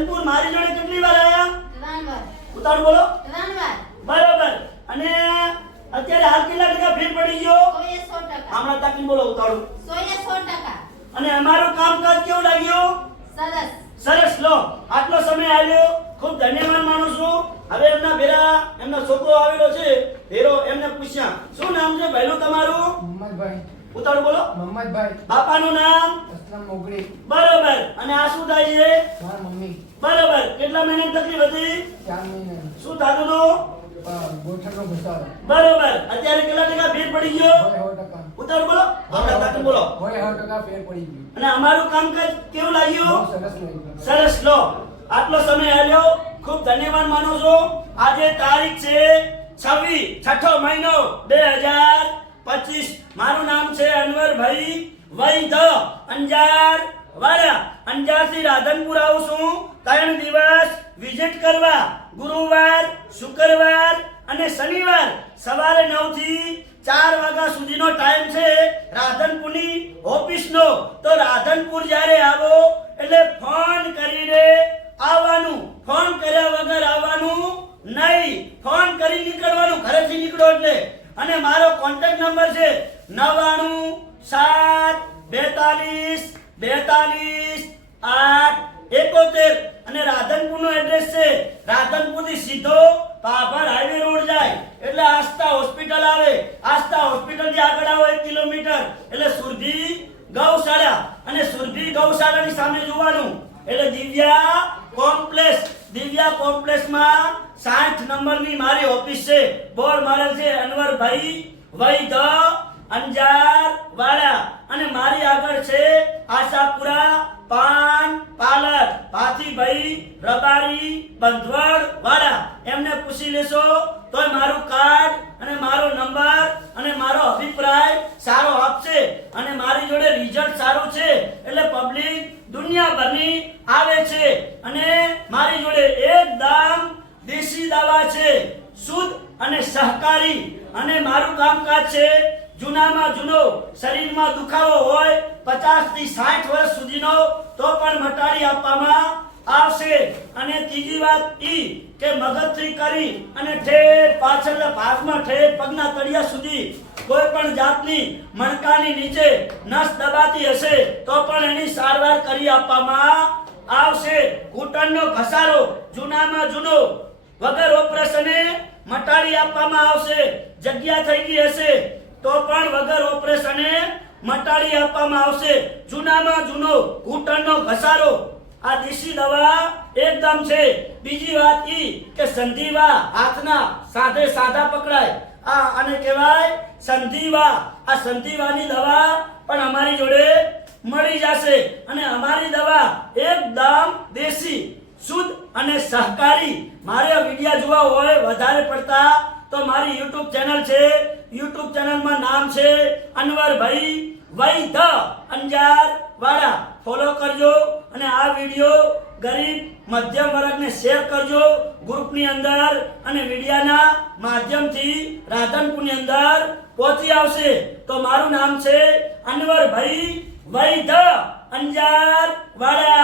રાધનપુર મારી જોડે કેટલી વાર આયા? 3 વાર. ઉતાવળ બોલો. 3 વાર. બરાબર. અને અત્યારે હાલ કેટલા ટકા ફેર પડી ગયો? 100%. હમણાં તાકી બોલો ઉતાવળ. 100%. અને અમારું કામકાજ કેવું લાગ્યું? સરસ. સરસ. લો આટલો સમય આવ્યો, ખૂબ ધન્યવાદ માનું છું. હવે એમના ભેરા એમનો છોકરો આવેલો છે, ભેરો એમને પૂછ્યા શું નામ છે ભાઈનું તમારું? મોહમ્મદભાઈ. ઉતાવળ બોલો. મોહમ્મદભાઈ. બાપાનું નામ? અસલમ મોગડી. બરોબર. અને આ શું થાય છે? મારા મમ્મી. બરોબર. કેટલા મહિનાની તકલીફ હતી? 4 મહિના. શું થતું હતું? ગોઠણનો ઘસારો. બરોબર. અત્યારે કેટલા ટકા ફેર પડી ગયો? 100%. ઉતાવળ બોલો. આપણા તાકી બોલો. 100% ફેર પડી ગયું. અને અમારું કામકાજ કેવું લાગ્યું? બહુ સરસ લાગ્યું. સરસ. લો આટલો સમય આવ્યો, ખૂબ ધન્યવાદ માનું છું. આજે તારીખ છે 26 છઠ્ઠો મહિનો 2025. મારું નામ છે અનવરભાઈ વૈદ અંજાર વાળા. અંજારથી રાધનપુર આવું છું 3 દિવસ વિઝિટ કરવા. ગુરુવાર, શુક્રવાર અને શનિવાર સવારે 9 થી 4 વાગ્યા સુધીનો ટાઈમ છે રાધનપુરની ઓફિસનો. તો રાધનપુર જ્યારે આવો એટલે ફોન કરીને આવવાનું, ફોન કર્યા વગર આવવાનું નહીં. ફોન કરી નીકળવાનું, ઘરેથી નીકળો એટલે. અને મારો કોન્ટેક્ટ નંબર છે 9972422871. અને રાધનપુરનો એડ્રેસ છે, રાધનપુરથી સીધો પાભર હાઈવે રોડ જાય એટલે આસ્થા હોસ્પિટલ આવે. આસ્થા હોસ્પિટલ થી આગળ આવો 1 કિલોમીટર એટલે સુરભી ગૌશાળા. અને સુરભી ગૌશાળાની સામે જોવાનું એટલે દિવ્યા કોમ્પ્લેક્સ. દિવ્યા કોમ્પ્લેક્સમાં 60 નંબરની મારી ઓફિસ છે. બોર્ડ મારેલ છે અનવરભાઈ વૈદ અંજાર વાળા. અને મારી આગળ છે આશાપુરા પાન પાર્લર, ભાથીભાઈ રબારી બંધવડ વાળા. એમને પૂછી લેશો તો મારું કાર્ડ અને મારો નંબર અને મારો અભિપ્રાય સારો આપશે. અને મારી જોડે રિઝલ્ટ સારું છે એટલે પબ્લિક દુનિયાભરની આવે છે. અને મારી જોડે એકદમ દેશી દવા છે, શુદ્ધ અને સહકારી. અને મારું કામકાજ છે જૂનામાં જૂનો શરીરમાં દુખાવો હોય 50 થી 60 વર્ષ સુધીનો તો પણ મટાડી આપવામાં આવશે. અને ત્રીજી વાત ઈ કે મગજથી કરી અને ઠેઠ પાછળના ભાગમાં ઠેઠ પગના તળિયા સુધી કોઈ પણ જાતની મણકાની નીચે નસ દબાતી હશે તો પણ એની સારવાર કરી આપવામાં આવશે. ઘૂંટણનો ઘસારો જૂનામાં જૂનો વગર ઓપરેશને મટાડી આપવામાં આવશે. જગ્યા થઈ ગઈ હશે તો પણ વગર ઓપરેશને મટાડી આપવામાં આવશે. જૂનામાં જૂનો ઘૂંટણનો ઘસારો આ દેશી દવા એકદમ છે. બીજી વાત ઈ કે સંધિવા હાથના સાધે સાધા પકડાય આ અને કહેવાય સંધિવા. આ સંધિવાની દવા પણ અમારી જોડે મળી જશે. અને અમારી દવા એકદમ દેશી, શુદ્ધ અને સહકારી. મારે વિડિયો જોવા હોય વધારે પડતા તો મારી YouTube ચેનલ છે. YouTube ચેનલમાં નામ છે અનવરભાઈ વૈદ અંજાર વાળા. ફોલો કરજો. અને આ વિડિયો ગરીબ મધ્યમ વર્ગને શેર કરજો ગ્રુપની અંદર. અને વિડિયાના માધ્યમથી રાધનપુરની અંદર પહોંચી આવશે. તો મારું નામ છે અનવરભાઈ વૈદ અંજાર વાળા.